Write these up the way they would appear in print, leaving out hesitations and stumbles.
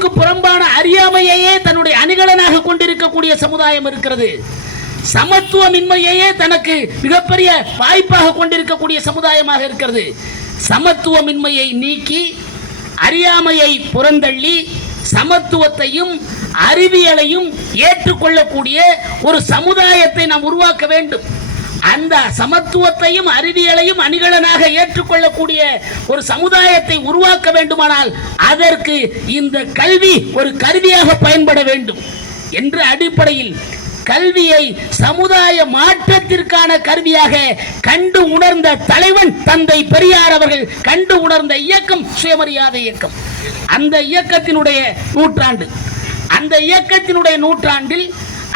அறிவுக்கு புறம்பான அறியாமையையே தன்னுடைய அணிகலனாக கொண்டிருக்கக்கூடிய சமுதாயம் இருக்கிறது. சமத்துவமின்மையையே தனக்கு மிகப்பெரிய வாய்ப்பாக கொண்டிருக்கக்கூடிய சமுதாயமாக இருக்கிறது. சமத்துவமின்மையை நீக்கி அறியாமையை புறந்தள்ளி சமத்துவத்தையும் அறிவியலையும் ஏற்றுக்கொள்ளக்கூடிய ஒரு சமுதாயத்தை நாம் உருவாக்க வேண்டும். அந்த சமத்துவத்தையும் அறிவியலையும் அணிகலனாக ஏற்றுக்கொள்ளக்கூடிய ஒரு சமுதாயத்தை உருவாக்க வேண்டுமானால் அதற்கு இந்த கல்வி ஒரு கருவியாக பயன்பட வேண்டும் என்ற அடிப்படையில் கல்வியை சமுதாய மாற்றத்திற்கான கருவியாக கண்டு உணர்ந்த தலைவன் தந்தை பெரியார் அவர்கள் கண்டு உணர்ந்த இயக்கம் சுயமரியாதை இயக்கம். அந்த இயக்கத்தினுடைய நூற்றாண்டு, அந்த இயக்கத்தினுடைய நூற்றாண்டில்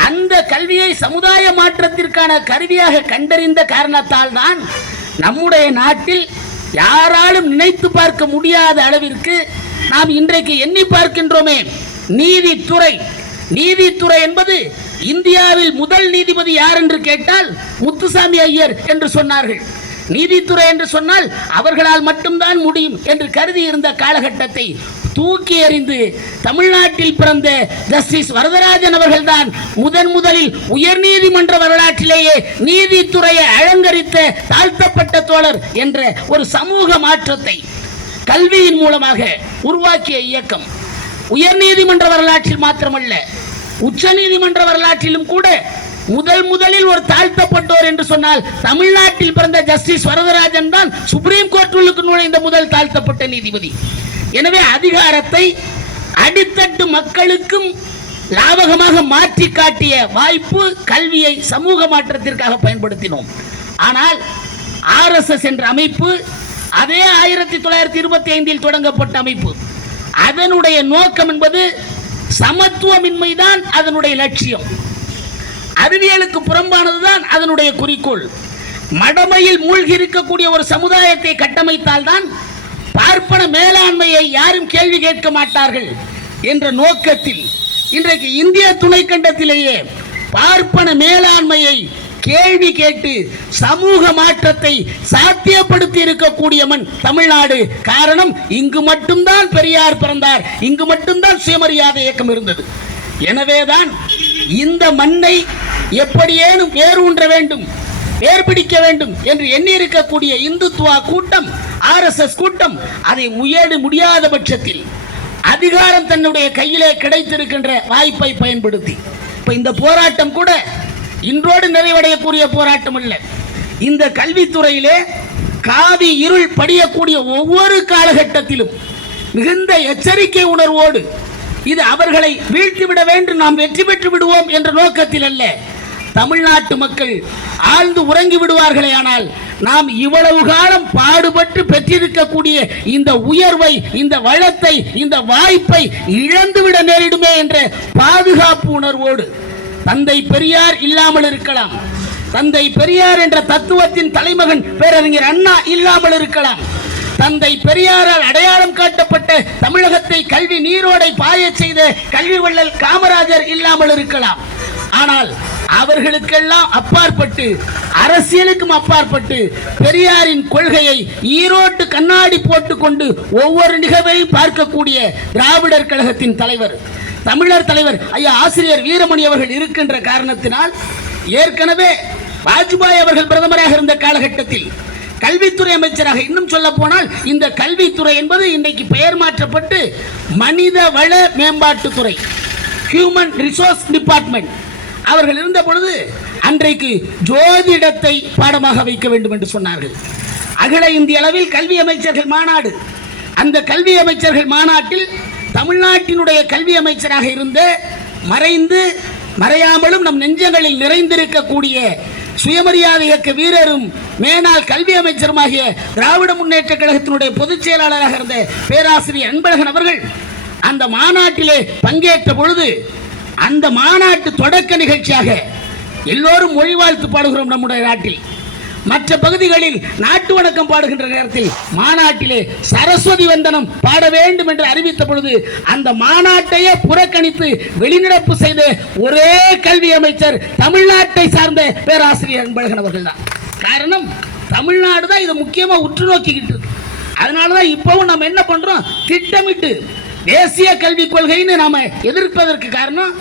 அந்த கல்வியை சமுதாய மாற்றத்திற்கான கருவியாக கண்டறிந்த காரணத்தால் தான் நம்முடைய நாட்டில் யாராலும் நினைத்து பார்க்க முடியாத அளவிற்கு நாம் இன்றைக்கு எண்ணி பார்க்கின்றோமே. நீதித்துறை, நீதித்துறை என்பது இந்தியாவில் முதல் நீதிபதி யார் என்று கேட்டால் முத்துசாமி ஐயர் என்று சொன்னார்கள். நீதித்துறை என்று சொன்னால் அவர்களால் மட்டும்தான் முடியும் என்று கருதி இருந்த காலகட்டத்தை தூக்கி எறிந்து தமிழ்நாட்டில் பிறந்த ஜஸ்டிஸ் வரதராஜன் அவர்கள்தான் முதலில் உயர் நீதிமன்ற வரலாற்றிலேயே நீதித்துறையை அலங்கரித்த தாழ்த்தப்பட்ட தோழர் என்ற ஒரு சமூக மாற்றத்தை கல்வியின் மூலமாக உருவாக்கிய இயக்கம். உயர் நீதிமன்ற வரலாற்றில் மாத்திரமல்ல, உச்ச நீதிமன்ற வரலாற்றிலும் கூட முதலில் ஒரு தாழ்த்தப்பட்டோர் என்று சொன்னால் தமிழ்நாட்டில் பிறந்த ஜஸ்டிஸ் வரதராஜன் தான் சுப்ரீம் கோர்ட்டுக்கு நுழைந்த முதல் தாழ்த்தப்பட்ட நீதிபதி. எனவே அதிகாரத்தை அடித்தட்டு மக்களுக்கும் லாபகமாக மாற்றி காட்டிய வாய்ப்பு கல்வியை சமூக மாற்றத்திற்காக பயன்படுத்தினோம். ஆனால் RSS என்ற அமைப்பு அதே 1925 தொடங்கப்பட்ட அமைப்பு. அதனுடைய நோக்கம் என்பது சமத்துவமின்மைதான் அதனுடைய லட்சியம். அறிவியலுக்கு புறம்பானதுதான் அதனுடைய குறிக்கோள். மடமையில் மூழ்கி இருக்கக்கூடிய ஒரு சமுதாயத்தை கட்டமைத்தால் தான் பார்ப்பன மேலாண்மையை யாரும் கேள்வி கேட்க மாட்டார்கள் என்ற நோக்கத்தில் இன்றைக்கு இந்திய துணைக்கண்டத்திலேயே பார்ப்பன மேலாண்மையை கேள்வி கேட்டு சமூக மாற்றத்தை சாத்தியப்படுத்தி இருக்கக்கூடிய மண் தமிழ்நாடு. காரணம், இங்கு மட்டும்தான் பெரியார் பிறந்தார், இங்கு மட்டும்தான் சுயமரியாதை இயக்கம் இருந்தது. எனவேதான் இந்த மண்ணை எப்படியேனும் வேரூன்ற வேண்டும், வேர்பிடிக்க வேண்டும் என்று எண்ணி இருக்கக்கூடிய இந்துத்துவா கூட்டம், RSS கூட்டம் அதை முயல முடியாத பட்சத்தில் அதிகாரம் தன்னுடைய கையிலே கிடைத்திருக்கின்ற வாய்ப்பை பயன்படுத்தி இப்ப இந்த போராட்டம் கூட இன்றோடு நிறைவடையக்கூடிய போராட்டம் அல்ல. இந்த கல்வித்துறையிலே காவி இருள் படியக்கூடிய ஒவ்வொரு காலகட்டத்திலும் மிகுந்த எச்சரிக்கை உணர்வோடு இது அவர்களை வீழ்த்திவிட வேண்டும், நாம் வெற்றி பெற்று விடுவோம் என்ற நோக்கத்தில் அல்ல. தமிழ்நாட்டு மக்கள் ஆழ்ந்து உறங்கி விடுவார்களே, ஆனால் நாம் இவ்வளவு காலம் பாடுபட்டு பெற்றிருக்கக்கூடிய இந்த உயர்வை, இந்த வளத்தை, இந்த வாய்ப்பை இழந்துவிட நேரிடுமே என்ற பாதுகாப்பு உணர்வோடு தந்தை பெரியார் இல்லாமல் இருக்கலாம், தந்தை பெரியார் என்ற தத்துவத்தின் தலைமகன் பேரறிஞர் அண்ணா இல்லாமல் இருக்கலாம், தந்தை பெரியாரால் அடையாளம் காட்டப்பட்ட தமிழகத்தை கல்வி நீரோடை பாய செய்த கல்வி வள்ளல் காமராஜர் இல்லாமல் இருக்கலாம். ஆனால் அவர்களுக்கெல்லாம் அப்பாற்பட்டு, அரசியலுக்கும் அப்பாற்பட்டு பெரியாரின் கொள்கையை ஈரோட்டு கண்ணாடி போட்டுக்கொண்டு ஒவ்வொரு நிகழ்வையும் பார்க்கக்கூடிய திராவிடர் கழகத்தின் தலைவர், தமிழர் தலைவர் ஐயா ஆசிரியர் வீரமணி அவர்கள் இருக்கின்ற காரணத்தினால், ஏற்கனவே வாஜ்பாய் அவர்கள் பிரதமராக இருந்த காலகட்டத்தில் கல்வித்துறை அமைச்சராக, இன்னும் சொல்ல போனால் இந்த கல்வித்துறை என்பது இன்றைக்கு பெயர் மாற்றப்பட்டு மனித வள மேம்பாட்டுத்துறை, ஹியூமன் ரிசோர்ஸ் டிபார்ட்மெண்ட் அவர்கள் இருந்த பொழுது அன்றைக்கு ஜோதிடத்தை பாடமாக வைக்க வேண்டும் என்று சொன்னார்கள். அகில இந்திய அளவில் கல்வி அமைச்சர்கள் மாநாடு, அந்த கல்வி அமைச்சர்கள் மாநாட்டில் தமிழ்நாட்டினுடைய கல்வி அமைச்சராக இருந்த மறையாமலும் நம் நெஞ்சங்களில் நிறைந்திருக்கக்கூடிய சுயமரியாதை இயக்க வீரரும் மேனாள் கல்வி அமைச்சருமாகிய திராவிட முன்னேற்ற கழகத்தினுடைய பொதுச் செயலாளராக இருந்த பேராசிரியர் அன்பழகன் அவர்கள் அந்த மாநாட்டிலே பங்கேற்ற பொழுது, அந்த மாநாட்டு தொடக்க நிகழ்ச்சியாக எல்லோரும் மொழி வாழ்த்து பாடுகிறோம் நம்முடைய நாட்டில். மற்ற பகுதிகளில் நாட்டு வணக்கம் பாடுகின்ற நேரத்தில் மாநாட்டிலே சரஸ்வதி வந்தனம் பாட வேண்டும் என்று அறிவித்த பொழுது அந்த மாநாட்டையே புறக்கணித்து வெளிநடப்பு செய்த ஒரே கல்வி அமைச்சர் தமிழ்நாட்டை சார்ந்த பேராசிரியர் அன்பழகன் அவர்கள் தான். காரணம், தமிழ்நாடு தான் இதை முக்கியமாக உற்று நோக்கிக்கிட்டு. அதனால தான் இப்பவும் நம்ம என்ன பண்றோம், திட்டமிட்டு தேசிய கல்விக் கொள்கைன்னு நாம எதிர்ப்பதற்கு காரணம்,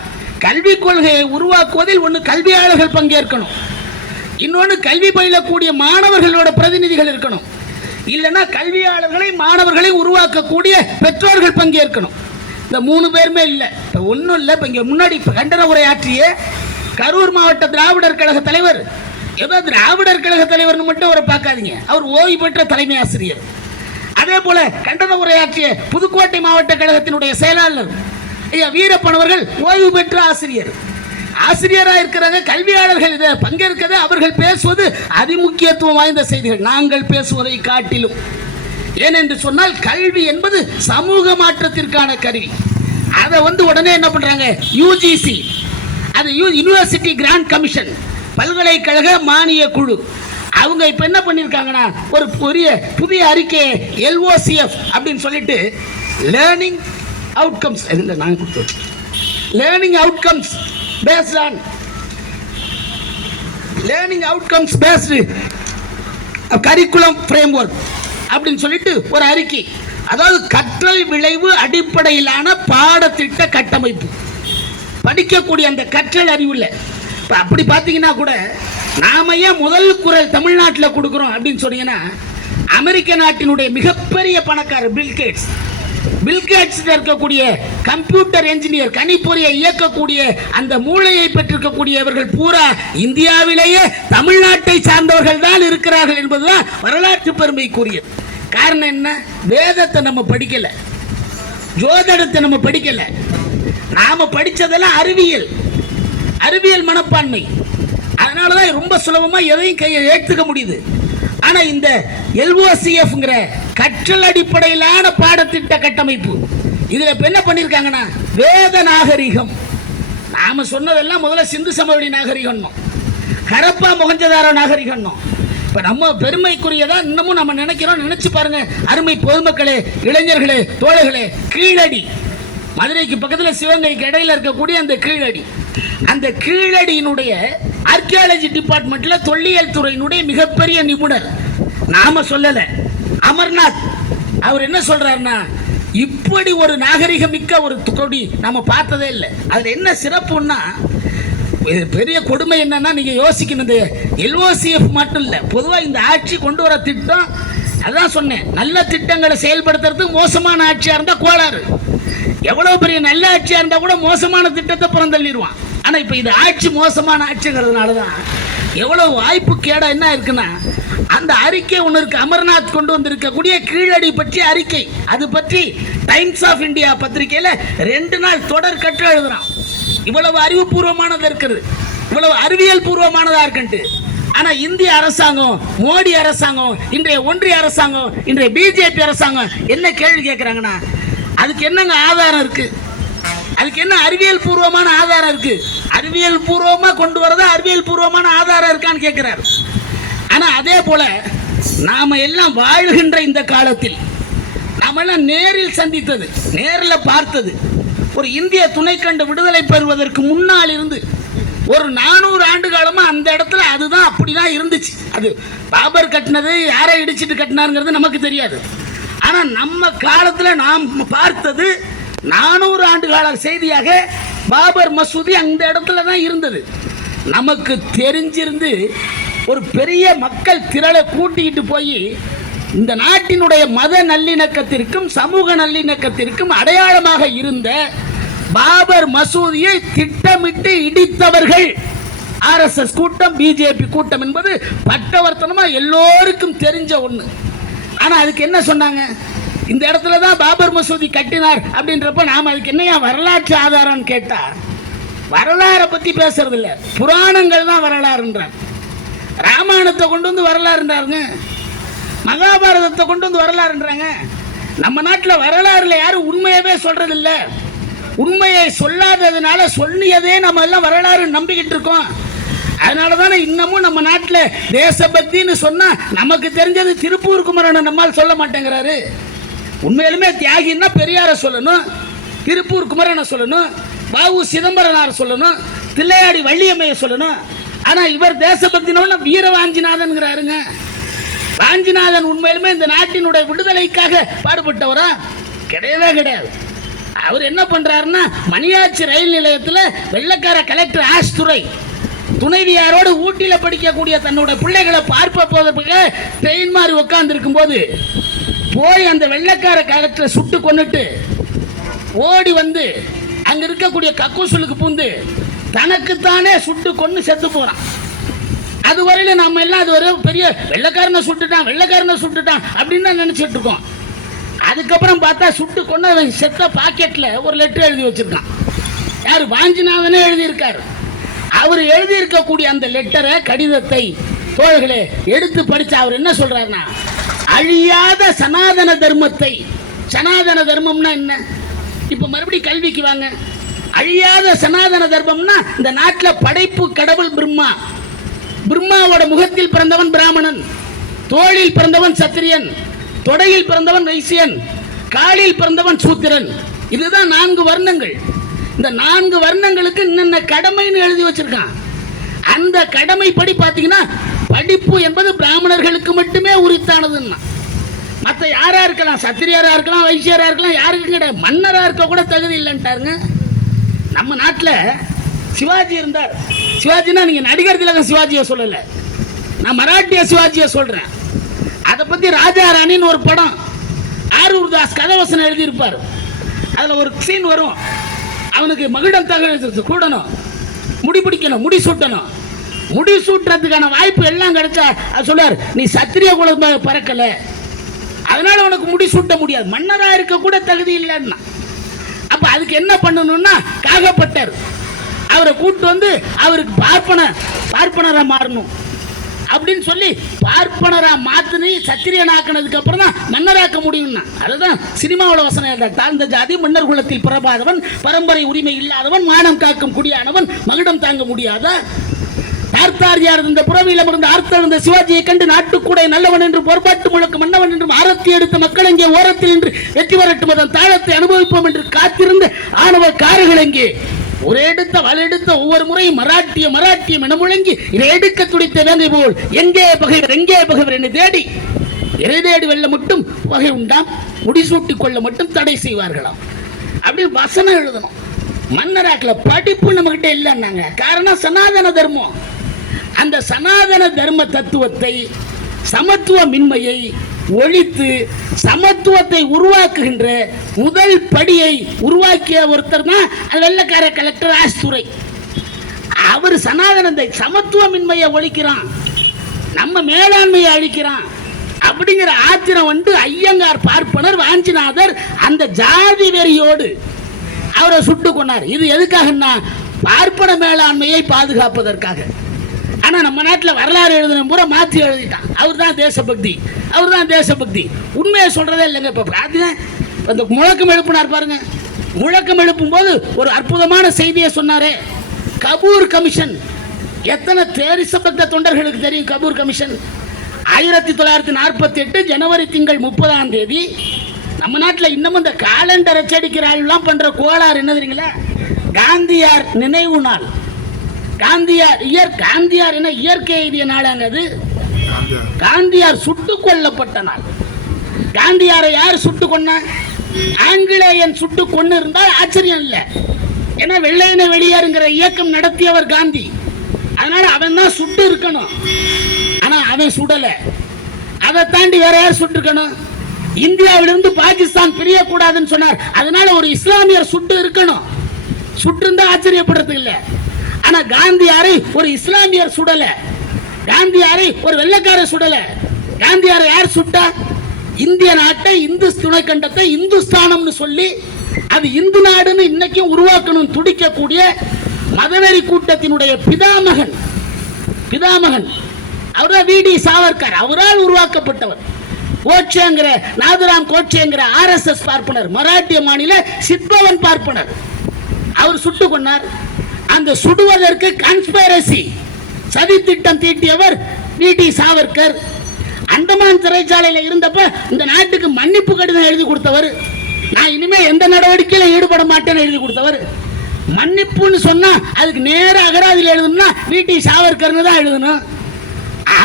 கல்விக் கொள்கையை உருவாக்குவதில் ஒன்று கல்வியாளர்கள் பங்கேற்கணும், இன்னொன்று கல்வி பயிலக்கூடிய மாணவர்களோட பிரதிநிதிகள் இருக்கணும், இல்லைன்னா கல்வியாளர்களை மாணவர்களை உருவாக்கக்கூடிய பெற்றோர்கள் பங்கேற்கணும். இந்த 3 பேருமே இல்லை. இப்போ ஒன்றும் இல்லை. இப்போ இங்கே முன்னாடி கண்டன உரையாற்றிய கரூர் மாவட்ட திராவிடர் கழக தலைவர், ஏதோ திராவிடர் கழக தலைவர்னு மட்டும் அவரை பார்க்காதீங்க, அவர் ஓய்வு பெற்ற தலைமை ஆசிரியர். அதே போல கண்டன உரையாற்றிய புதுக்கோட்டை மாவட்ட கழகத்தினுடைய செயலாளர் ஐயா வீரப்பன் அவர்கள் ஓய்வு பெற்ற ஆசிரியர். ஆசிரியராக இருக்கிறாங்க. கல்வியாளர்கள் இதை பங்கேற்கிறது, அவர்கள் பேசுவது அதிமுக்கியத்துவம் வாய்ந்த செய்திகள் நாங்கள் பேசுவதை காட்டிலும். ஏனென்று சொன்னால் கல்வி என்பது சமூக மாற்றத்திற்கான கருவி. அதை உடனே என்ன பண்றாங்க, யூஜிசி, அது யூனிவர்சிட்டி கிராண்ட் கமிஷன், பல்கலைக்கழக மானிய குழு, அவங்க இப்ப என்ன பண்ணிருக்காங்கன்னா ஒரு புதிய அறிக்கையை LOCF அப்படின்னு சொல்லிட்டு லேர்னிங் அவுட்கம்ஸ், நான் கொடுத்தோம் learning outcomes based on learning outcomes based curriculum framework அப்படின்னு சொல்லிட்டு ஒரு அறிக்கை. அதாவது கற்றல் விளைவு அடிப்படையிலான பாடத்திட்ட கட்டமைப்பு, படிக்கக்கூடிய அந்த கற்றல் அறிவுல. இப்போ அப்படி பார்த்தீங்கன்னா கூட நாம ஏன் முதல் குரல் தமிழ்நாட்டில் கொடுக்குறோம் அப்படின்னு சொன்னீங்கன்னா, அமெரிக்க நாட்டினுடைய மிகப்பெரிய பணக்காரர் பில்கேட்ஸ் இருக்கக்கூடிய கம்ப்யூட்டர் என்ஜினியர், கணிப்பொறியை இயக்கக்கூடிய அந்த மூளையை பெற்றிருக்கக்கூடியவர்கள் பூரா இந்தியாவிலேயே தமிழ்நாட்டை சார்ந்தவர்கள் தான் இருக்கிறார்கள் என்பதுதான் வரலாற்று பெருமைக்குரியது. காரணம் என்ன, வேதத்தை நம்ம படிக்கல, ஜோதிடத்தை நம்ம படிக்கல, நாம படிச்சதெல்லாம் அறிவியல் மனப்பான்மை. அதனாலதான் ரொம்ப சுலபமா எதையும் கையை ஏற்றுக்க முடியுது. ஆனா இந்த LOCFங்கிற கற்றல் அடிப்படையிலான பாடத்திட்ட கட்டமைப்பு, இதுல இப்ப என்ன பண்ணிருக்காங்கன்னா வேத நாகரிகம். நாம சொன்னதெல்லாம் முதல்ல சிந்து சமவெளி நாகரிகம், ஹரப்பா மொஹஞ்சதாரோ நாகரிகம். இப்ப நம்ம பெருமைக்குரியதா இன்னமும் நம்ம நினைக்கிறோம். நினைச்சு பாருங்க அருமை பொதுமக்களே, இளைஞர்களே, தோழர்களே, கீழடி, மதுரைக்கு பக்கத்தில் சிவகங்கைக்கு இடையில இருக்கக்கூடிய அந்த கீழடி, அந்த கீழடியினுடைய ஆர்கியாலஜி டிபார்ட்மெண்ட்ல தொல்லியல் துறையினுடைய மிகப்பெரிய நிபுணர், நாம சொல்லல, அமர்நாத், அவர் என்ன சொல்றாருன்னா, இப்படி ஒரு நாகரிகம் மிக்க ஒரு கொடி நாம பார்த்ததே இல்லை. அதுல என்ன சிறப்புன்னா, பெரிய கொடுமை என்னன்னா, நீங்க யோசிக்கணும், LOCF மட்டும் இல்ல, பொதுவா இந்த ஆட்சி கொண்டு வர திட்டம், அதான் சொன்னேன், நல்ல திட்டங்களை செயல்படுத்துறதுக்கு மோசமான ஆட்சியா இருந்தா கோளாறு. எவ்வளவு பெரிய நல்ல ஆட்சியா இருந்தா கூட மோசமான திட்டத்தை புறந்தள்ளிடுவான். ஆனா இப்ப இது ஆட்சி மோசமான ஆட்சிங்கிறதுனாலதான் எவ்வளவு வாய்ப்பு கேடா என்ன இருக்குன்னா, அந்த அறிக்கை ஒன்று இருக்கு, அமர்நாத் கொண்டு வந்திருக்கக்கூடிய கீழடி பற்றிய அறிக்கை. அது பற்றி டைம்ஸ் ஆஃப் இந்தியா பத்திரிகையில 2 நாள் தொடர் கட்டு எழுதுறான். இவ்வளவு அறிவுபூர்வமானது இருக்குது, இவ்வளவு அறிவியல் பூர்வமானதா இருக்குன்ட்டு. ஆனா இந்திய அரசாங்கம், மோடி அரசாங்கம், இன்றைய ஒன்றிய அரசாங்கம், இன்றைய BJP அரசாங்கம் என்ன கேள்வி கேட்கிறாங்கன்னா, அதுக்கு என்னங்க ஆதாரம் இருக்கு, அதுக்கு என்ன அறிவியல் பூர்வமான ஆதாரம் இருக்கு, அறிவியல் பூர்வமா கொண்டு வரதா அறிவியல் பூர்வமான ஆதாரம் இருக்கான்னு கேட்கிறாரு. ஆனா அதே போல நாம எல்லாம் வாழ்கின்ற இந்த காலத்தில் நாம எல்லாம் நேரில் சந்தித்தது, நேரில் பார்த்தது, ஒரு இந்திய துணைக்கண்ட விடுதலை பெறுவதற்கு முன்னால் இருந்து ஒரு 400 ஆண்டு காலமா அந்த இடத்துல அதுதான் அப்படிதான் இருந்துச்சு. அது பாபர் கட்டினது, யாரை இடிச்சிட்டு கட்டினாருங்கிறது நமக்கு தெரியாது. ஆனா நம்ம காலத்துல நாம் பார்த்தது 400 ஆண்டு கால செய்தியாக பாபர் மசூதி அந்த இடத்துல தான் இருந்தது. நமக்கு தெரிஞ்சிருந்து ஒரு பெரிய மக்கள் திரளை கூட்டிக்கிட்டு போய் இந்த நாட்டினுடைய மத நல்லிணக்கத்திற்கும் சமூக நல்லிணக்கத்திற்கும் அடையாளமாக இருந்த பாபர் மசூதியை திட்டமிட்டு இடித்தவர்கள் RSS கூட்டம், BJP கூட்டம் என்பது பட்டவர்த்தனமா எல்லோருக்கும் தெரிஞ்ச ஒண்ணு. ஆனா அதுக்கு என்ன சொன்னாங்க, இந்த இடத்துல தான் பாபர் மசூதி கட்டினார் அப்படின்றப்ப நாம அதுக்கு என்னையா வரலாற்று ஆதாரம்னு கேட்டா, வரலாறை பத்தி பேசுறது இல்ல, புராணங்கள் தான் வரலாறுன்றாங்க. ராமாயணத்தை கொண்டு வந்து வரலாறுன்றாருங்க, மகாபாரதத்தை கொண்டு வந்து வரலாறுன்றாங்க. நம்ம நாட்டில் வரலாறுல யாரும் உண்மையவே சொல்றது இல்ல, உண்மையை சொல்லாததுனால சொல்லியதே நம்ம எல்லாம் வரலாறு நம்பிக்கிட்டு இருக்கோம். அதனால தானே இன்னமும் நம்ம நாட்டில் தேசபக்தின்னு சொன்னா நமக்கு தெரிஞ்சது திருப்பூர் குமரன் நம்மால் சொல்ல மாட்டேங்கிறாரு. உண்மையிலுமே தியாகின்னா பெரியார சொல்லணும், திருப்பூர் குமரனை சொல்லணும், வாவு சிதம்பரனார் சொல்லணும், தில்லையாடி வள்ளியம்மையை சொல்லணும். ஆனா இவர் தேசபக்தினோட வீரவாஞ்சிநாதன்ங்கிறாருங்க. வாஞ்சிநாதன் உண்மையிலுமே இந்த நாட்டினுடைய விடுதலைக்காக பாடுபட்டவரா? கிடையவே கிடையாது. அவர் என்ன பண்றாருன்னா, மணியாச்சி ரயில் நிலையத்தில் வெள்ளக்கார கலெக்டர் ஆஷ் துரை துணைவியாரோடு ஊட்டியில படிக்கக்கூடிய தன்னோட பிள்ளைகளை பார்ப்ப போதற்கு ட்ரெயின் மாதிரி உட்கார்ந்து இருக்கும் போது போய் அந்த வெள்ளக்கார கலெக்டரை சுட்டு கொன்னுட்டு ஓடி வந்து அங்க இருக்கக்கூடிய கக்கூசலுக்கு பூந்து தனக்குத்தானே சுட்டு கொன்னு செத்து போறான். அதுவரையில நம்ம எல்லாம் அது ஒரு பெரிய வெள்ளக்காரனை சுட்டுட்டான் அப்படின்னு தான் நினைச்சிட்டு இருக்கோம். அதுக்கப்புறம் பார்த்தா சுட்டு கொண்டு செத்த பாக்கெட்ல ஒரு லெட்டர் எழுதி வச்சிருக்கான். யாரு? வாஞ்சிநாதனே எழுதியிருக்காரு. அவர் எழுதியிருக்கக்கூடிய அந்த லெட்டரை, கடிதத்தை தோழர்களே எடுத்து படிச்சு அவர் என்ன சொல்றாருன்னா, அழியாத சனாதன தர்மத்தை, சனாதன தர்மம்னா என்ன? இப்ப மறுபடியும் கல்விக்கு வாங்க. அழியாத சனாதன தர்மம்னா இந்த நாட்டில் படைப்பு கடவுள் பிரம்மா, பிரம்மாவோட முகத்தில் பிறந்தவன் பிராமணன், தோளில் பிறந்தவன் சத்திரியன், தொடையில் பிறந்தவன் வைசியன், காலில் பிறந்தவன் சூத்திரன். இதுதான் 4 வர்ணங்கள். இந்த 4 வர்ணங்களுக்கு என்னென்ன கடமைன்னு எழுதி வச்சிருக்கான். அந்த கடமைப்படி பார்த்தீங்கன்னா படிப்பு என்பது பிராமணர்களுக்கு மட்டுமே உரித்தானதுன்னா, மற்ற யாரா இருக்கலாம், சத்திரியரா இருக்கலாம், வைசியரா இருக்கலாம், யாருக்கும் கிடையாது. மன்னரா இருக்க கூட தகுதி இல்லைன்ட்டாருங்க. நம்ம நாட்டில் சிவாஜி இருந்தார். சிவாஜினா நீங்க நடிகர் திலகம் சிவாஜியை சொல்லல, நான் மராட்டிய சிவாஜியை சொல்றேன். அதை பத்தி ராஜா ராணின்னு ஒரு படம் ஆரூர் தாஸ் கதவசனம் எழுதியிருப்பார். அதுல ஒரு சீன் வரும். அவனுக்கு மகுடம் தகவல் கூடணும், முடி பிடிக்கணும், முடி சூட்டணும். முடி சூட்டுறதுக்கான வாய்ப்பு எல்லாம் கிடைச்சா அது சொல்றார், நீ சத்திரிய குலம் பறக்கல, அதனால உனக்கு முடி சூட்ட முடியாது, மன்னரா இருக்க கூட தகுதி இல்லைன்னா. அப்ப அதுக்கு என்ன பண்ணணும்னா, காகப்பட்டர் அவரை கூட்டு வந்து அவருக்கு பார்ப்பனரா மாறணும் அப்படின்னு சொல்லி பார்ப்பனரா மாத்தினி சத்திரியனாக்கினதுக்கு அப்புறம் தான் மன்னராக்க முடியும்னா. அதுதான் சினிமாவோட வசனம். தாழ்ந்த ஜாதி மன்னர் குலத்தில் பிறப்பாதவன், பரம்பரை உரிமை இல்லாதவன், மானம் காக்கும் குடியானவன், மகுடம் தாங்க முடியாத பார்த்தாரியார் இந்த புறவியிலம் இருந்து ஆர்த்தெழுந்த சிவாஜியை கண்டு நாட்டுக்கூட நல்லவன் என்று பொறுப்பாட்டு முழக்க மன்னவன் என்றும் ஆரத்தி எடுத்த மக்கள் எங்கே ஓரத்தில் என்று வெற்றி வரட்டும் அதன் தாளத்தை அனுபவிப்போம் என்று காத்திருந்த ஆணவ காரர்கள் எங்கே ஒரே எடுத்த வலெடுத்த ஒவ்வொரு முறையும் மராட்டியம் என முழங்கி இதை எடுக்க துடித்த வேங்கை போல் எங்கே பகைவர் என்று தேடி இறை தேடி வெல்ல மட்டும் வகை உண்டாம், முடிசூட்டிக் கொள்ள மட்டும் தடை செய்வார்களாம் அப்படின்னு வசனம் எழுதணும். மன்னராக்கல படிப்பு நம்ம கிட்ட இல்லைன்னாங்க. காரணம் சனாதன தர்மம். அந்த சனாதன தர்ம தத்துவத்தை, சமத்துவமின்மையை ஒழித்து சமத்துவத்தை உருவாக்குகின்ற முதல் படியை உருவாக்கிய ஒருத்தர் தான் வெள்ளக்கார கலெக்டர் ஆஷ் துரை. அவர் சனாதனத்தை, சமத்துவமின்மையை ஒழிக்கிறான், நம்ம மேலாண்மையை அழிக்கிறான் அப்படிங்கிற ஆத்திரம் வந்து ஐயங்கார் பார்ப்பனர் வாஞ்சிநாதர் அந்த ஜாதி வெறியோடு அவரை சுட்டு கொண்டார். இது எதுக்காகன்னா பார்ப்பன மேலாண்மையை பாதுகாப்பதற்காக. ஆனா நம்ம நாட்டில் வரலாறு எழுதின பூரா மாற்றி எழுதிட்டான். அவர் தான் தேசபக்தி, உண்மையை சொல்றதே இல்லைங்க. இப்ப அந்த முழக்கம் எழுப்பினார் பாருங்க. முழக்கம் எழுப்பும் போது ஒரு அற்புதமான செய்தியை சொன்னாரே, கபூர் கமிஷன். எத்தனை தேசபக்த தொண்டர்களுக்கு தெரியும் கபூர் கமிஷன்? 1948 ஜனவரி திங்கள் 30ஆம் தேதி நம்ம நாட்டில் இன்னமும் இந்த காலண்டர் அச்சடிக்கிற ஆள்லாம் பண்ற கோளாறு என்ன தெரியுங்களா? காந்தியார் நினைவு நாள். காந்தியார் என்ன இயற்கை எழுதிய நாளாங்க அது. காந்தியார் சுட்டுக் கொல்லப்பட்ட நாள். காந்தியாரை யார் சுட்டு கொன்ன? ஆங்கிலேயன் சுட்டு கொண்டு இருந்தால் ஆச்சரியம் இல்லை. ஏன்னா வெள்ளையின வெளியேறுங்கிற இயக்கம் நடத்தியவர் காந்தி. அதனால அவன் தான் சுட்டு இருக்கணும். ஆனா அவன் சுடல. அதை தாண்டி வேற யார் சுட்டு இருக்கணும்? இந்தியாவிலிருந்து பாகிஸ்தான் பிரியக்கூடாதுன்னு சொன்னார். அதனால ஒரு இஸ்லாமியர் சுட்டு இருக்கணும். சுட்டு இருந்தா ஆச்சரியப்படுறது இல்லை. ஆனா காந்தியாரை ஒரு இஸ்லாமியர் சுடல, காந்தியாரை ஒரு வெள்ளைக்காரர் சுடல. காந்தியாரை யார் சுட்டா? இந்திய நாட்டை, இந்து துணைக்கண்டத்தை இந்துஸ்தானம்னு சொல்லி அது இந்து நாடுன்னு இன்னைக்கும் உருவாக்கணும் துடிக்கக்கூடிய மதவெறி கூட்டத்தினுடைய பிதாமகன் அவர்தான் வி.டி. சாவர்கர். அவரால் உருவாக்கப்பட்டவர். கோட்சேங்கிற நாதுராம் கோட்சேங்கிற RSS பார்ப்பனர், மராட்டிய மாநில சித்பவன் பார்ப்பனர். அவர் சுட்டு கொண்டார். அந்த சுடுவதற்கு கான்ஸ்பிரசி சதி திட்டம் தீட்டியவர் வி.டி. சாவர்கர். அந்தமான் சிறைச்சாலையில் இருந்தப்ப இந்த நாட்டுக்கு மன்னிப்பு கடிதம் எழுதி கொடுத்தவர். நான் இனிமே எந்த நடவடிக்கையில ஈடுபட மாட்டேன்னு எழுதி கொடுத்தவர். மன்னிப்புன்னு சொன்னா அதுக்கு நேர அகராதியில் எழுதணும்னா வி.டி. சாவர்கர்னு தான் எழுதணும்.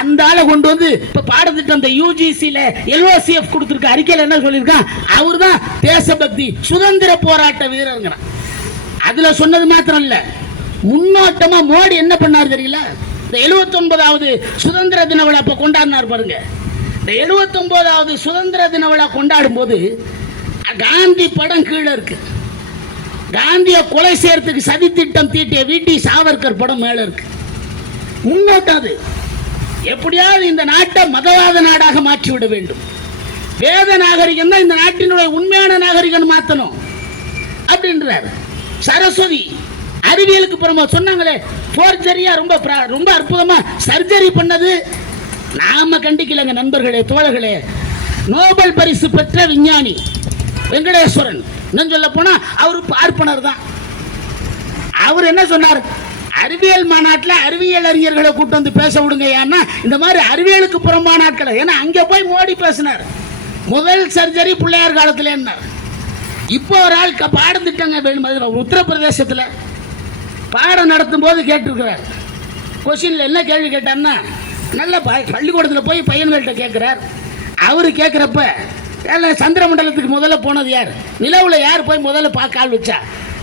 அந்த ஆளை கொண்டு வந்து இப்ப பாடத்திட்டம் இந்த யூஜிசில எல்ஓசிஎஃப் கொடுத்திருக்க அறிக்கையில் என்ன சொல்லியிருக்கான், அவர் தான் தேசபக்தி சுதந்திர போராட்ட வீரர். அதுல சொன்னது மாத்திரம் இல்ல, முன்னோட்டமா மோடி என்ன பண்ணார் தெரியல, இந்த 79வது சுதந்திர தின விழா அப்ப கொண்டாடினார் பாருங்க. இந்த 79வது சுதந்திர தின விழா கொண்டாடும் போது காந்தி படம் கீழே இருக்கு, காந்திய கொலை செய்யறதுக்கு சதி திட்டம் தீட்டிய வீட்டி சாவர்கர் படம் மேல இருக்கு. முன்னோட்டம் அது. எப்படியாவது இந்த நாட்டை மதவாத நாடாக மாற்றிவிட வேண்டும். வேத நாகரிகம் தான் இந்த நாட்டினுடைய உண்மையான நாகரிகம் மாற்றணும் அப்படின்றார். சரஸ்வதி அறிவியலுக்கு புறமா சொன்னாங்களே, போர்ஜரியா ரொம்ப அற்புதமா சர்ஜரி பண்ணது நாம கண்டிக்கலங்க நண்பர்களே, தோழர்களே. நோபல் பரிசு பெற்ற விஞ்ஞானி வெங்கடேஸ்வரன், இன்னும் சொல்ல போனா அவர் பார்ப்பனர் தான். அவர் என்ன சொன்னார், அறிவியல் மாநாட்டில் அறிவியல் அறிஞர்களை கூட்டு வந்து பேச விடுங்க. ஏன்னா இந்த மாதிரி அறிவியலுக்கு புறம்பான ஆட்களை, ஏன்னா அங்கே போய் மோடி பேசினார், முதல் சர்ஜரி பிள்ளையார் காலத்தில் என்னார். இப்போ ஒரு ஆள் பாடம் திட்டங்க உத்தரப்பிரதேசத்தில் பாடம் நடத்தும் போது கேட்டிருக்கிறார். கொஸ்டின்ல என்ன கேள்வி கேட்டார்னா, நல்ல பள்ளிக்கூடத்தில் போய் பையன்கள்கிட்ட கேட்குறார். அவரு கேட்குறப்ப சந்திர மண்டலத்துக்கு முதல்ல போனது யார், நிலவில் யார் போய் முதல்ல கால் வச்சா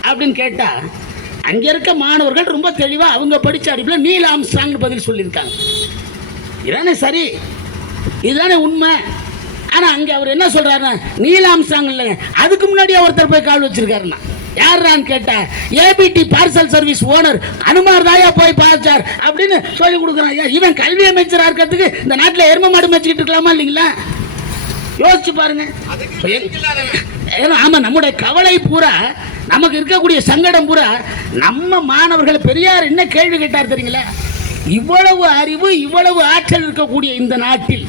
அப்படின்னு கேட்டா, அங்கே இருக்க மாணவர்கள் ரொம்ப தெளிவாக அவங்க படித்த அறிவில் நீல் ஆம்ஸ்ட்ராங் பதில் சொல்லியிருக்காங்க. இதுதானே சரி, இதுதானே உண்மை. ஆனால் அங்கே அவர் என்ன சொல்றாருன்னா, நீல் ஆம்ஸ்ட்ராங் இல்லைங்க, அதுக்கு முன்னாடி ஒருத்தர் போய் கால் வச்சிருக்காருன்னா யாரான்னு கேட்டா, ஏபிடி பார்சல் சர்வீஸ் ஓனர் அனுமார் தாயா போய் பார்த்தார் அப்படின்னு சொல்லி கொடுக்குறான். இவன் கல்வி அமைச்சராக இருக்கிறதுக்கு இந்த நாட்டில் எரும மாடு மேய்ச்சிக்கிட்டு இருக்கலாமா இல்லைங்களா? யோசிச்சு பாருங்க. ஆமா, நம்முடைய கவலை பூரா, நமக்கு இருக்கக்கூடிய சங்கடம் பூரா, நம்ம மாணவர்கள் பெரியார் என்ன கேள்வி கேட்டார் தெரியுங்களா, இவ்வளவு அறிவு இவ்வளவு ஆற்றல் இருக்கக்கூடிய இந்த நாட்டில்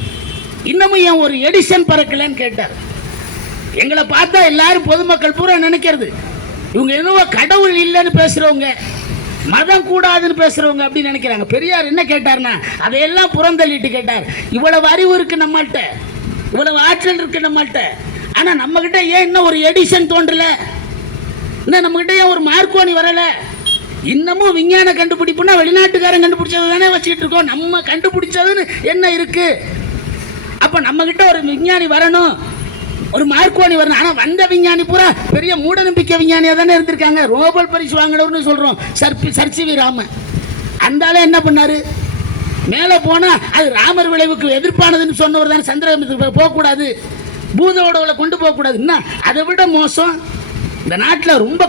இன்னமும் ஏன் ஒரு எடிசன் பறக்கலன்னு கேட்டார். எங்களை பார்த்தா எல்லாரும் பொதுமக்கள் பூரா நினைக்கிறது இவங்க என்னவோ கடவுள் இல்லைன்னு பேசுறவங்க, மதம் கூடாதுன்னு பேசுறவங்க அப்படின்னு நினைக்கிறாங்க. பெரியார் என்ன கேட்டார்னா, அதையெல்லாம் புறந்தள்ளிட்டு கேட்டார், இவ்வளவு அறிவு இருக்கு நம்மள்கிட்ட, இவ்வளவு ஆற்றல் இருக்கு நம்மள்கிட்ட, ஆனா நம்ம கிட்ட ஏன் இன்னும் ஒரு எடிசன் தோன்றல, இன்னும் நம்ம கிட்ட ஏன் ஒரு மார்க்கோனி வரல, இன்னமும் விஞ்ஞான கண்டுபிடிப்புனா வெளிநாட்டுக்காரன் கண்டுபிடிச்சது தானே வச்சுக்கிட்டு இருக்கோம், நம்ம கண்டுபிடிச்சதுன்னு என்ன இருக்கு? அப்ப நம்ம கிட்ட ஒரு விஞ்ஞானி வரணும், ஒரு மார்க்கோனி வரணும். ஆனா வந்த விஞ்ஞானி பூரா பெரிய மூட நம்பிக்கை விஞ்ஞானியா தானே இருந்திருக்காங்க. நோபல் பரிசு வாங்கினவர்னு சொல்றோம் சர்சிவி ராமன். அந்த ஆளு என்ன பண்ணாரு, மேலே போனா அது ராமர் விளைவுக்கு எதிர்ப்பானதுன்னு சொன்னவர் தான். சந்திரகிரகத்துக்கு போகக்கூடாது, பூத உடவுல கொண்டு போகக்கூடாது. அதை விட மோசம் இந்த நாட்டில் ரொம்ப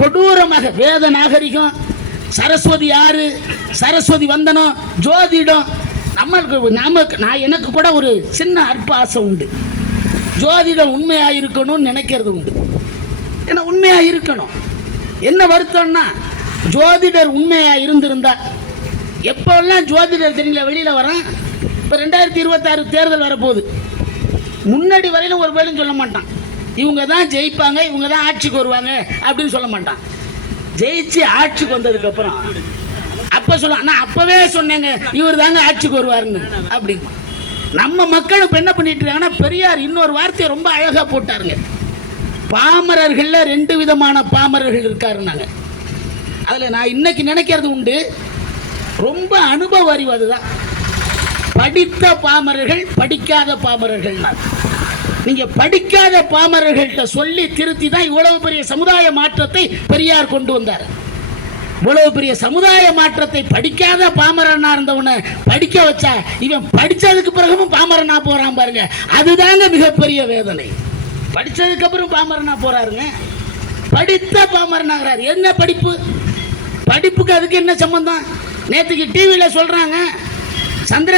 கொடூரமாக வேத நாகரிகம், சரஸ்வதி யாரு, சரஸ்வதி வந்தனம், ஜோதிடம். நான் எனக்கு கூட ஒரு சின்ன அற்ப ஆசை உண்டு, ஜோதிடம் உண்மையா இருக்கணும்னு நினைக்கிறது உண்டு. ஏன்னா உண்மையா இருக்கணும். என்ன வருத்தம்னா, ஜோதிடர் உண்மையா இருந்திருந்தா எப்பெல்லாம் ஜோதிடர் தெரியல வெளியில வரான். இப்போ 2026 தேர்தல் வரப்போகுது, முன்னாடி வரையிலும் ஒரு வேலையும் சொல்ல மாட்டான், இவங்க தான் ஜெயிப்பாங்க, இவங்க தான் ஆட்சிக்கு வருவாங்க அப்படின்னு சொல்ல மாட்டான். ஜெயிச்சு ஆட்சிக்கு வந்ததுக்கு அப்புறம் அப்ப சொல்லுவான், நான் அப்பவே சொன்னேங்க இவர் தாங்க ஆட்சிக்கு வருவாருன்னு அப்படிங்க. நம்ம மக்கள் இப்ப என்ன பண்ணிட்டு இருக்காங்கன்னா, பெரியார் இன்னொரு வார்த்தையை ரொம்ப அழகா போட்டாருங்க, பாமரர்கள்ல 2 விதமான பாமரர்கள் இருக்காருன்னாங்க. அதுல நான் இன்னைக்கு நினைக்கிறது உண்டு, ரொம்ப அனுபவ அறிவு, அதுதான் படித்த பாமரர்கள், படிக்காத பாமரர்கள். நீங்க படிக்காத பாமரர்கள்ட்ட சொல்லி திருத்தி தான் இவ்வளவு பெரிய சமுதாய மாற்றத்தை பெரியார் கொண்டு வந்தார். இவ்வளவு பெரிய சமுதாய மாற்றத்தை படிக்காத பாமரனா இருந்தவனை படிக்க வச்சா, இவன் படிச்சதுக்கு பிறகும் பாமரனா போறான் பாருங்க, அதுதாங்க மிகப்பெரிய வேதனை. படிச்சதுக்கு அப்புறம் பாமரனா போறாருங்க, படித்த பாமரனாகிறார். என்ன படிப்பு, படிப்புக்கு அதுக்கு என்ன சம்பந்தம்? நேற்றுக்கு டிவியில் சொல்றாங்க, சந்திர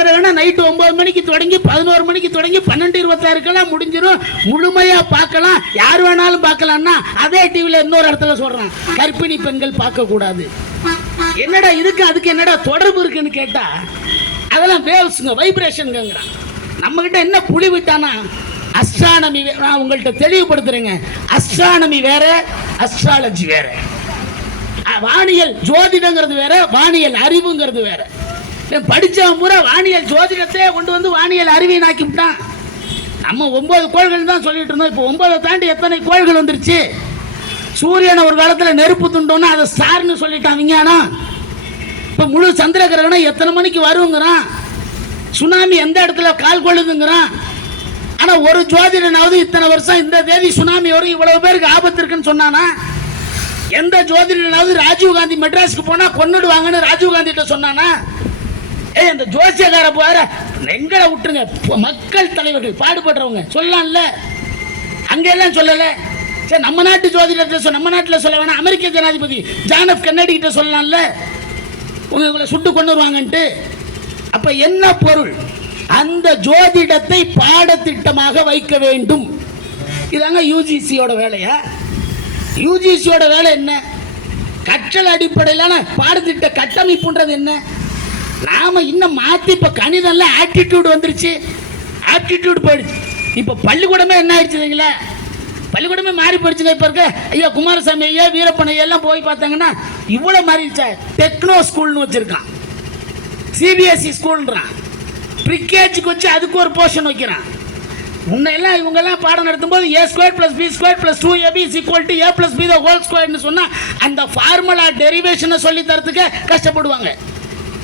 கிரகணம் நைட்டு 9 மணிக்கு தொடங்கி 11 மணிக்கு தொடங்கி 12:26 முடிஞ்சிடும், முழுமையா பார்க்கலாம், யார் வேணாலும் பார்க்கலாம்னா அதே டிவியில் இன்னொரு இடத்துல சொல்றான் கர்ப்பிணி பெண்கள் பார்க்க கூடாது. என்னடா இதுக்கு அதுக்கு என்னடா தொடர்பு இருக்குன்னு கேட்டா, அதெல்லாம் வேவ்ஸ்ங்க, வைப்ரேஷன்ங்கிறான். நம்ம கிட்ட என்ன புளி விட்டானா, அஸ்ட்ரானமி. நான் உங்கள்கிட்ட தெளிவுபடுத்துறேங்க, அஸ்ட்ரானமி வேற, அஸ்ட்ராலஜி வேற. வானியல் ஜோதிடங்கிறது வேற, வானியல் அறிவுங்கிறது வேற. படிச்சவன் பூரா வானியல் ஜோதிடத்தை கொண்டு வந்து வானியல் அறிவியல் ஆக்கிவிட்டான். நம்ம 9 கோள்கள் தான் சொல்லிட்டு இருந்தோம், இப்போ 9 தாண்டி எத்தனை கோள்கள் வந்துருச்சு. சூரியனை ஒரு காலத்தில் நெருப்பு துண்டோன்னா அதை ஸ்டார்னு சொல்லிட்டான் விஞ்ஞானம். இப்ப முழு சந்திர கிரகணம் எத்தனை மணிக்கு வருங்கிறான், சுனாமி எந்த இடத்துல கால் கொள்ளுதுங்கிறான். ஆனா ஒரு ஜோதிடனாவது இத்தனை வருஷம் இந்த தேதி சுனாமி வரும், இவ்வளவு பேருக்கு ஆபத்து இருக்குன்னு சொன்னானா? எந்த ஜோதிடனாவது ராஜீவ்காந்தி மெட்ராஸ்க்கு போனா கொன்னுடுவாங்கன்னு ராஜீவ்காந்தி கிட்ட சொன்னானா? இந்த ஜோசியக்கார போற எங்களை விட்டுருங்க, மக்கள் தலைவர்கள் பாடுபடுறவங்க சொல்லலாம்ல, அங்கெல்லாம் சொல்லல. சரி, நம்ம நாட்டு ஜோதிடத்தில் நம்ம நாட்டில் சொல்ல வேணாம், அமெரிக்க ஜனாதிபதி ஜான் எஃப் கென்னடி கிட்ட சொல்லலாம்ல, உங்களை சுட்டு கொண்டு வருவாங்கன்ட்டு. அப்ப என்ன பொருள்? அந்த ஜோதிடத்தை பாடத்திட்டமாக வைக்க வேண்டும். இதாங்க யூஜிசியோட வேலையா? யூஜிசியோட வேலை என்ன? கற்றல் அடிப்படையிலான பாடத்திட்ட கட்டமைப்புன்றது என்ன? நாம இன்னும் மாத்தி இப்ப கணிதம்ல ஆப்டிடியூட் வந்துருச்சு, ஆப்டிடியூட் போயிடுச்சு. இப்ப பள்ளிக்கூடமே என்ன ஆயிடுச்சுங்களா, பள்ளிக்கூடமே மாறி போயிடுச்சுங்க. இப்ப இருக்க ஐயா குமாரசாமி ஐயா வீரப்பன் ஐயா எல்லாம் போய் பார்த்தாங்கன்னா இவ்வளவு மாறிடுச்சா. டெக்னோ ஸ்கூல்னு வச்சிருக்கான், சிபிஎஸ்இ ஸ்கூல்ன்றான், ப்ரீகேஜிக்கு வச்சு அதுக்கு ஒரு போர்ஷன் வைக்கிறான். முன்னெல்லாம் இவங்கெல்லாம் பாடம் நடத்தும் போது a squared plus b squared plus 2ab is equal to a plus b the whole squared னு சொன்னா அந்த ஃபார்முலா டெரிவேஷனை சொல்லி தரதுக்கு கஷ்டப்படுவாங்க.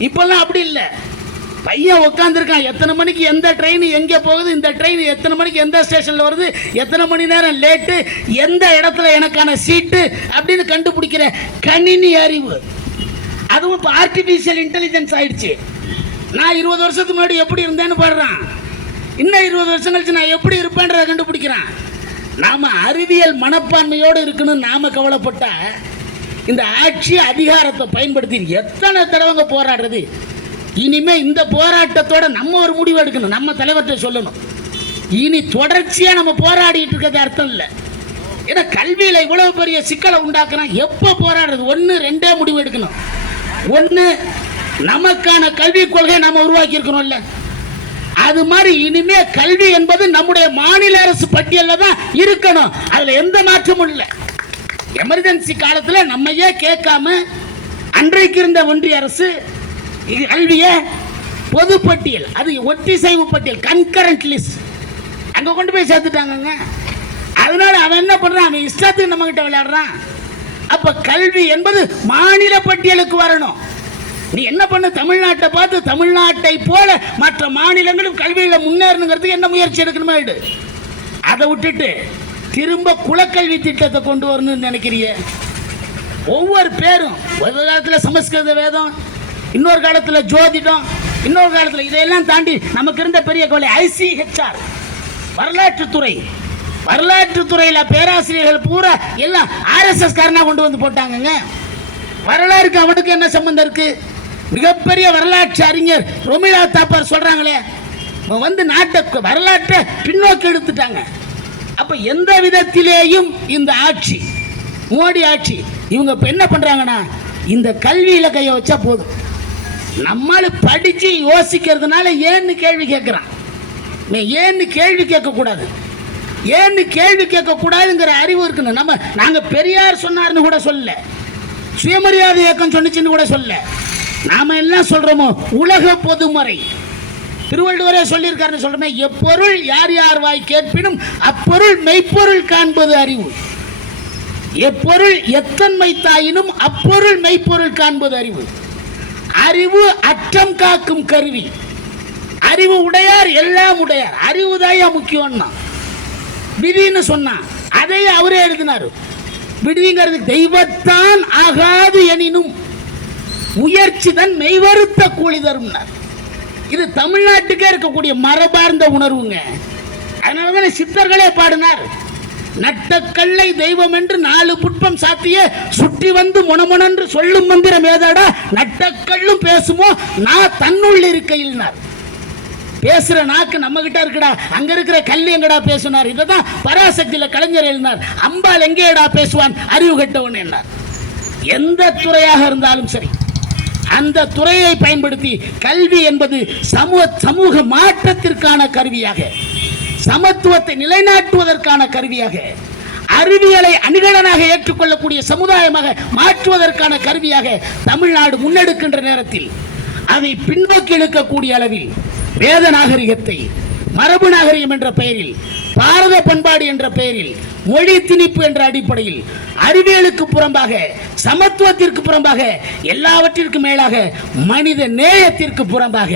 இப்பெல்லாம் அப்படி இல்லை. பையன் உட்காந்துருக்கான், எத்தனை மணிக்கு எந்த ட்ரெயின் எங்கே போகுது, இந்த ட்ரெயின் எத்தனை மணிக்கு எந்த ஸ்டேஷனில் வருது, எத்தனை மணி நேரம் லேட்டு, எந்த இடத்துல எனக்கான சீட்டு அப்படின்னு கண்டுபிடிக்கிற கணினி அறிவு. அதுவும் இப்போ ஆர்டிஃபிஷியல் இன்டெலிஜென்ஸ் ஆயிடுச்சு. நான் 20 வருஷத்துக்கு முன்னாடி எப்படி இருந்தேன்னு பாடுறான், இன்னும் 20 வருஷம் கழிச்சு நான் எப்படி இருப்பேன்றதை கண்டுபிடிக்கிறான். நாம அறிவியல் மனப்பான்மையோடு இருக்கணும்னு நாம கவலைப்பட்டா இந்த ஆட்சி அதிகாரத்தை பயன்படுத்தி எத்தனை தடவைங்க போராடுறது. இனிமே இந்த போராட்டத்தோட நம்ம ஒரு முடிவு எடுக்கணும், நம்ம தலைவர்கிட்ட சொல்லணும். இனி தொடர்ச்சியா நம்ம போராடிட்டு இருக்கிறது அர்த்தம் இல்லை. ஏன்னா கல்வியில இவ்வளவு பெரிய சிக்கலை உண்டாக்குறோம். எப்போ போராடுறது? ஒன்று ரெண்டே முடிவு எடுக்கணும். ஒன்று, நமக்கான கல்வி கொள்கை நம்ம உருவாக்கி இருக்கணும்ல, அது மாதிரி இனிமே கல்வி என்பது நம்முடைய மாநில அரசு பட்டியலில் தான் இருக்கணும். அதுல எந்த மாற்றமும் இல்லை. எமர்ஜென்சி காலத்தில் நம்மையே கேட்காம அன்றைக்கு இருந்த ஒன்றிய அரசு கல்விய பொது பட்டியல், அது ஒத்திசைவு பட்டியல், கன்கரண்ட் லிஸ்ட் அங்க கொண்டு போய் சேர்த்துட்டாங்க. அதனால அவன் என்ன பண்றான், அவன் இஷ்டத்துக்கு நம்ம கிட்ட விளையாடுறான். அப்ப கல்வி என்பது மாநில பட்டியலுக்கு வரணும். நீ என்ன பண்ண, தமிழ்நாட்டை பார்த்து தமிழ்நாட்டை போல மற்ற மாநிலங்களும் கல்வியில முன்னேறணுங்கிறதுக்கு என்ன முயற்சி எடுக்கணுமா? அதை விட்டுட்டு திரும்ப குலக்கல்வி திட்டத்தை கொண்டு வரணும்னு நினைக்கிறீங்க. ஒவ்வொரு பேரும் ஒரு காலத்தில் சமஸ்கிருத வேதம், இன்னொரு காலத்தில் ஜோதிடம், இன்னொரு காலத்தில் இதையெல்லாம் தாண்டி நமக்கு இருந்த பெரிய கவலை ICHR வரலாற்றுத்துறை. வரலாற்றுத்துறையில் பேராசிரியர்கள் பூரா எல்லாம் RSS காரனா கொண்டு வந்து போட்டாங்க. வரலாறுக்கு அவனுக்கு என்ன சம்பந்தம் இருக்கு? மிகப்பெரிய வரலாற்று அறிஞர் ரொமிலா தாப்பர் சொல்றாங்களே, வந்து நாட்டை வரலாற்றை பின்னோக்கி எடுத்துட்டாங்க. அப்ப எந்த விதத்திலேயும் இந்த ஆட்சி, மோடி ஆட்சி, இவங்க இப்ப என்ன பண்றாங்கன்னா இந்த கல்வியில கைய வச்சா போதும். நம்மள படிச்சு யோசிக்கிறதுனால ஏன்னு கேள்வி கேட்கிறான். ஏன்னு கேள்வி கேட்க கூடாது, ஏன்னு கேள்வி கேட்க கூடாதுங்கிற அறிவு இருக்கணும். நாங்க பெரியார் சொன்னார்னு கூட சொல்ல, சுயமரியாதை இயக்கம் சொன்னிச்சுன்னு கூட சொல்ல. நாம எல்லாம் சொல்றோமோ உலக பொதுமறை, திருவள்ளுவரே சொல்லியிருக்காருன்னு சொல்றோமே, எப்பொருள் யார் யார் வாய் கேட்பினும் அப்பொருள் மெய்ப்பொருள் காண்பது அறிவு. எப்பொருள் எத்தன்மை தாயினும் அப்பொருள் மெய்ப்பொருள் காண்பது அறிவு. அறிவு அற்றம் காக்கும் கருவி. அறிவு உடையார் எல்லாம் உடையார். அறிவு தாயா முக்கியம்னா விதின்னு சொன்னா அதையே அவரே எழுதினாரு. விதிங்கிறது தெய்வத்தான் ஆகாது எனினும் முயற்சி தன் மெய்வருத்த கூலி தரும். இது தமிழ்நாட்டுக்கே இருக்கக்கூடிய மரபார்ந்த உணர்வுங்க. அதனாலதான் சித்தர்களே பாடினார், நட்டக்கல்லை தெய்வம் என்று 4 புட்பம் சாத்திய சுற்றி வந்து முனமுனன்று சொல்லும் மந்திரம் ஏதாடா, நட்டக்கல்லும் பேசுமோ நான் தன்னுள் இருக்கையில். பேசுற நாக்கு நம்ம கிட்ட இருக்குடா, அங்க இருக்கிற கல் எங்கடா பேசினார். இதான் பராசக்தியில கலைஞர் எழுதினார், அம்பாள் எங்கேடா பேசுவான் அறிவு கட்டவன் என்னார். எந்த துறையாக இருந்தாலும் சரி அந்த துறையை பயன்படுத்தி கல்வி என்பது சமூக மாற்றத்திற்கான கருவியாக, சமத்துவத்தை நிலைநாட்டுவதற்கான கருவியாக, அறிவியலை அணிகலனாக ஏற்றுக்கொள்ளக்கூடிய சமுதாயமாக மாற்றுவதற்கான கருவியாக தமிழ்நாடு முன்னெடுக்கின்ற நேரத்தில் அதை பின்னோக்கி இழுக்கக்கூடிய அளவில் வேத நாகரிகத்தை மரபு நாகரிகம் என்ற பெயரில், பாரத பண்பாடு என்ற பெயரில் மொழி திணிப்பு என்ற அடிப்படையில் அறிவியலுக்கு புறம்பாக, சமத்துவத்திற்கு புறம்பாக, எல்லாவற்றிற்கும் மேலாக மனித நேயத்திற்கு புறம்பாக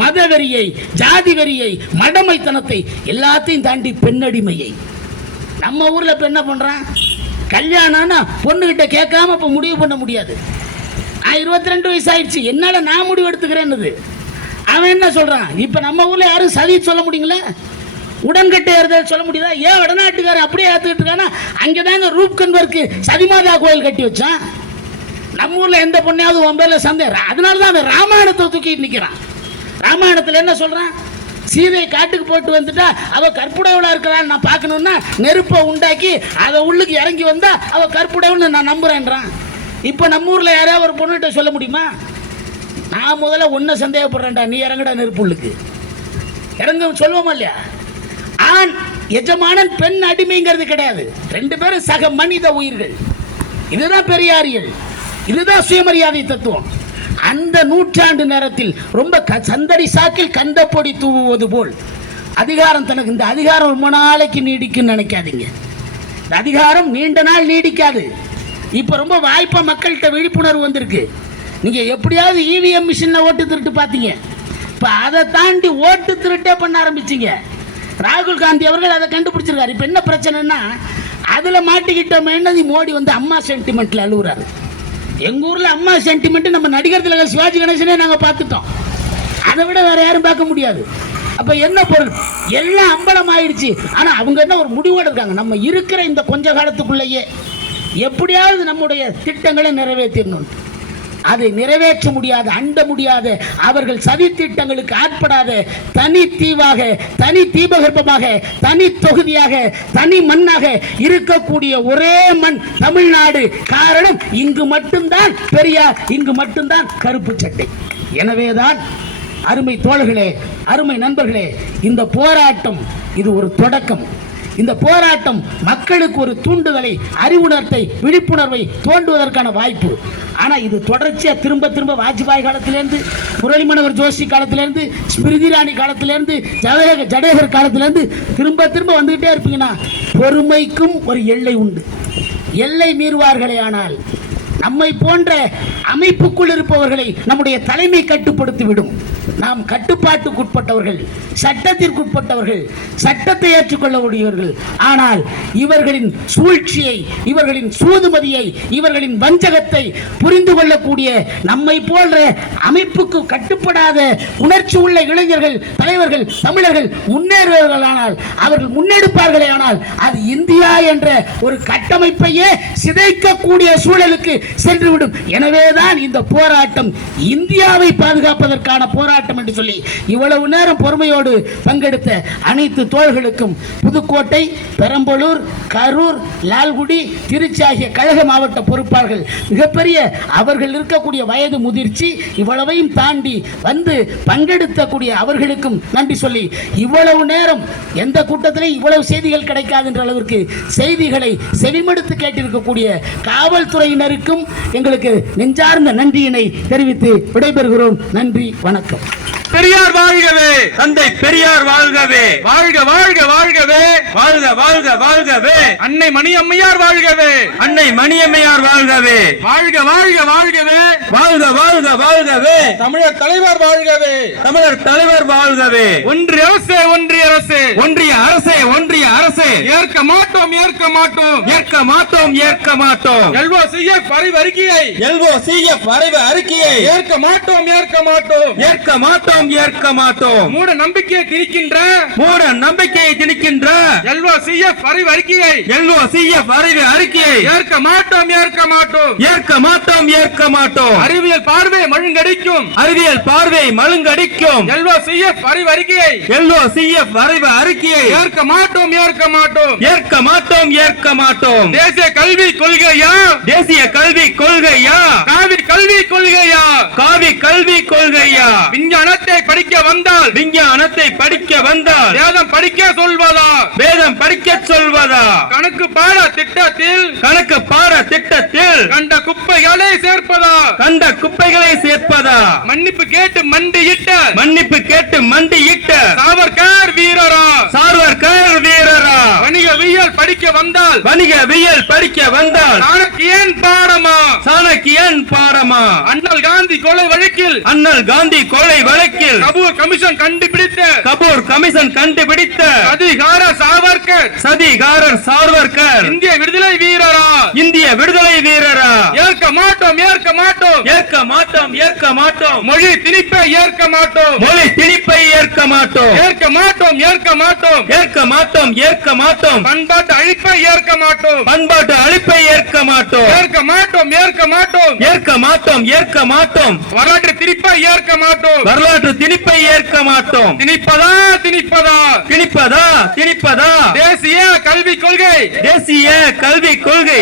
மத வெறியை, ஜாதி வெறியை, மடமைத்தனத்தை எல்லாத்தையும் தாண்டி பெண்ணடிமையை. நம்ம ஊர்ல இப்ப என்ன பண்றான்? கல்யாணம்னா பொண்ணுகிட்ட கேட்காம இப்ப முடிவு பண்ண முடியாது. 22 வயசு ஆயிடுச்சு, என்னால நான் முடிவு எடுத்துக்கிறேன்னு அவன் என்ன சொல்றான்? இப்ப நம்ம ஊர்ல யாரும் சதி சொல்ல முடியுங்களா? உடன்கட்டை ஏறுதல் சொல்ல முடியுதா? ஏன் வடநாட்டுக்காரன் அப்படியே ஏத்துக்கிட்டு இருக்கானா? அங்கதாங்க ரூப்கன்வர்க்கு சதிமாதா கோயில் கட்டி வச்சான். நம்ம ஊர்ல எந்த பொண்ணையாவது உன் பேர்ல சந்தேகம், அதனாலதான் அவன் ராமாயணத்தை தூக்கிட்டு நிக்கிறான். ராமாயணத்துல என்ன சொல்றான்? சீதையை காட்டுக்கு போட்டு வந்துட்டா அவ கற்புடையவளா இருக்கிறான்னு நான் பார்க்கணும்னா நெருப்பை உண்டாக்கி அதை உள்ளுக்கு இறங்கி வந்தா அவ கற்புடையவன்னு நான் நம்புறேன்றான். இப்ப நம்ம ஊர்ல யாராவது ஒரு பொண்ணுகிட்ட சொல்ல முடியுமா? நான் முதல்ல ஒன்ன சந்தேகப்படுறேன்டா, நீ இறங்கடா நெருப்பு உள்ளுக்கு இறங்க சொல்லுவோமா இல்லையா? ஆண் எஜமானன், பெண் அடிமைங்கிறது கிடையாது. 2 பேரும் சக மனித உயிர்கள். இதுதான் பெரியாரியல், இதுதான் சுயமரியாதை தத்துவம். அந்த நூற்றாண்டு நேரத்தில் ரொம்ப சந்தடி சாக்கில் கந்தப்பொடி தூவுவது போல் அதிகாரம் தனக்கு, இந்த அதிகாரம் ரொம்ப நாளைக்கு நீடிக்கும் நினைக்காதீங்க. இந்த அதிகாரம் நீண்ட நாள் நீடிக்காது. இப்ப ரொம்ப வாய்ப்பா மக்கள்கிட்ட விழிப்புணர்வு வந்திருக்கு. நீங்க எப்படியாவது இவிஎம் மிஷின்ல ஓட்டு திருட்டு பார்த்தீங்க, இப்ப அதை தாண்டி ஓட்டு திருட்டே பண்ண ஆரம்பிச்சீங்க. ராகுல் காந்தி அவர்கள் அதை கண்டுபிடிச்சிருக்காரு. இப்ப என்ன பிரச்சனைன்னா, அதுல மாட்டிக்கிட்டோம். மோடி வந்து அம்மா சென்டிமெண்ட்ல அழுகுறாரு. எங்க ஊர்ல அம்மா சென்டிமெண்ட் நம்ம நடிகர் திலகம் சிவாஜி கணேசனே நாங்க பார்த்துட்டோம். அதை விட வேற யாரும் பார்க்க முடியாது. அப்ப என்ன பொருள்? எல்லாம் அம்பலம் ஆயிடுச்சு. ஆனா அவங்க என்ன ஒரு முடிவோடு இருக்காங்க, நம்ம இருக்கிற இந்த கொஞ்ச காலத்துக்குள்ளேயே எப்படியாவது நம்முடைய திட்டங்களை நிறைவேற்றணும். அதை நிறைவேற்ற முடியாத, அண்ட முடியாத, அவர்கள் சதி திட்டங்களுக்கு ஆட்படாத தனி தீவாக, தனி தீபகற்பமாக, தனி தொகுதியாக, தனி மண்ணாக இருக்கக்கூடிய ஒரே மண் தமிழ்நாடு. காரணம், இங்கு மட்டும்தான் பெரியார், இங்கு மட்டும்தான் கருப்பு சட்டை. எனவேதான் அருமை தோழர்களே, அருமை நண்பர்களே, இந்த போராட்டம் இது ஒரு தொடக்கம். இந்த போராட்டம் மக்களுக்கு ஒரு தூண்டுதலை, அறிவுணர்த்தை, விழிப்புணர்வை தோண்டுவதற்கான வாய்ப்பு. ஆனா இது தொடர்ச்சியா திரும்ப திரும்ப வாஜ்பாய் காலத்திலிருந்து, முரளி மனோகர் ஜோஷி காலத்திலிருந்து, ஸ்மிருதி இராணி காலத்திலிருந்து, ஜடேகர் காலத்திலிருந்து திரும்ப திரும்ப வந்துகிட்டே இருப்பீங்கன்னா பொறுமைக்கும் ஒரு எல்லை உண்டு. எல்லை மீறுவார்களே ஆனால் நம்மை போன்ற அமைப்புக்குள் இருப்பவர்களை நம்முடைய தலைமை கட்டுப்படுத்திவிடும். நாம் கட்டுப்பாட்டுக்குட்பட்டவர்கள், சட்டத்திற்குட்பட்டவர்கள், சட்டத்தை ஏற்றுக்கொள்ளக்கூடியவர்கள். ஆனால் இவர்களின் சூழ்ச்சியை, இவர்களின் சூதுமதியை, இவர்களின் வஞ்சகத்தை புரிந்து கொள்ளக்கூடிய நம்மை போன்ற அமைப்புக்கு கட்டுப்படாத உணர்ச்சி உள்ள இளைஞர்கள், தலைவர்கள், தமிழர்கள் முன்னேறுவார்களானால், அவர்கள் முன்னெடுப்பார்களே ஆனால் அது இந்தியா என்ற ஒரு கட்டமைப்பையே சிதைக்கக்கூடிய சூழலுக்கு சென்றுவிடும். எனவேதான் இந்த போராட்டம் இந்தியாவை பாதுகாப்பதற்கான போராட்டம் என்று சொல்லி இவ்வளவு நேரம் பொறுமையோடு பங்கெடுத்த அனைத்து தோழர்களுக்கும், புதுக்கோட்டை, பெரம்பலூர், கரூர், லால்குடி, திருச்சி ஆகிய கழக மாவட்ட பொறுப்பாளர்கள், மிகப்பெரிய அவர்கள் இருக்கக்கூடிய வயது முதிர்ச்சி இவ்வளவையும் தாண்டி வந்து பங்கெடுத்தக்கூடிய அவர்களுக்கும் நன்றி சொல்லி, இவ்வளவு நேரம் எந்த கூட்டத்திலே இவ்வளவு செய்திகள் கிடைக்காது என்ற அளவிற்கு செய்திகளை செவிமடுத்து கேட்டிருக்கக்கூடிய காவல்துறையினருக்கும் எங்களுக்கு நெஞ்சார்ந்த நன்றியினை தெரிவித்து விடைபெறுகிறோம். நன்றி, வணக்கம். பெரியார் வாழ்கவே, தந்தை பெரியார் வாழ்கவே, வாழ்க வாழ்க வாழ்கவே, வாழ்க வாழ்க வாழ்கவே, அன்னை மணியம்மையார் வாழ்கவே, அன்னை மணியம்மையார் வாழ்கவே, வாழ்க வாழ்க வாழ்கவே, வாழ்க வாழ்க வாழ்கவே, தமிழர் தலைவர் வாழ்கவே, தமிழர் தலைவர் வாழ்கவே, ஒன்றிய அரசே, ஒன்றிய அரசே, ஒன்றிய அரசே, ஒன்றிய அரசே, ஏற்க மாட்டோம், ஏற்க மாட்டோம், ஏற்க மாட்டோம், ஏற்க மாட்டோம், LOCF வரைவு அறிக்கையை, LOCF வரைவு அறிக்கையை ஏற்க மாட்டோம், ஏற்க மாட்டோம், ஏற்க மாட்டோம், ஏற்க மாட்டோம், மூட நம்பிக்கையை திணிக்கின்ற, மூட நம்பிக்கையை திணிக்கின்ற LOCF வரைவு அறிக்கையை, LOCF வரைவு அறிக்கையை ஏற்க மாட்டோம், ஏற்க மாட்டோம், ஏற்க மாட்டோம், ஏற்க மாட்டோம், அறிவியல் பார்வை மழுங்கடிக்கும், அறிவியல் பார்வை மழுங்கடிக்கும் LOCF வரைவு அறிக்கையை, LOCF வரைவு அறிக்கையை ஏற்க மாட்டோம், ஏற்க மாட்டோம், ஏற்க மாட்டோம், ஏற்க மாட்டோம், தேசிய கல்வி கொள்கையா, தேசிய கல்வி கொள்கையா, காவி கல்வி கொள்கையா, காவி கல்வி கொள்கையா, விஞ்ஞானத்தை படிக்க வந்தால், விஞ்ஞானத்தை படிக்க வந்தால் வேதம் படிக்க சொல்வதா, வேதம் படிக்க சொல்வதா, கணக்கு பாட திட்டத்தில், கணக்கு பாட திட்டத்தில் வழியில் கண்ட குப்பைகளை சேர்ப்பதா மன்னிப்பு கேட்டு மண்டியிட்ட சாவர்கர் வீரரா வணிகவியல் படிக்க வந்தால் சாணக்கியன் பாடமா அண்ணல் காந்தி கொலை வழக்கில் கபூர் கமிஷன் கண்டுபிடித்த சதிகாரர் சாவர்கர் இந்திய விடுதலை வீரரா ஏற்க மாட்டோம் மொழி திணிப்பை ஏற்க மாட்டோம் பண்பாட்டு அழிப்பை ஏற்க மாட்டோம் வரலாற்று திணிப்பை ஏற்க மாட்டோம் திணிப்பதா தேசிய கல்விக் கொள்கை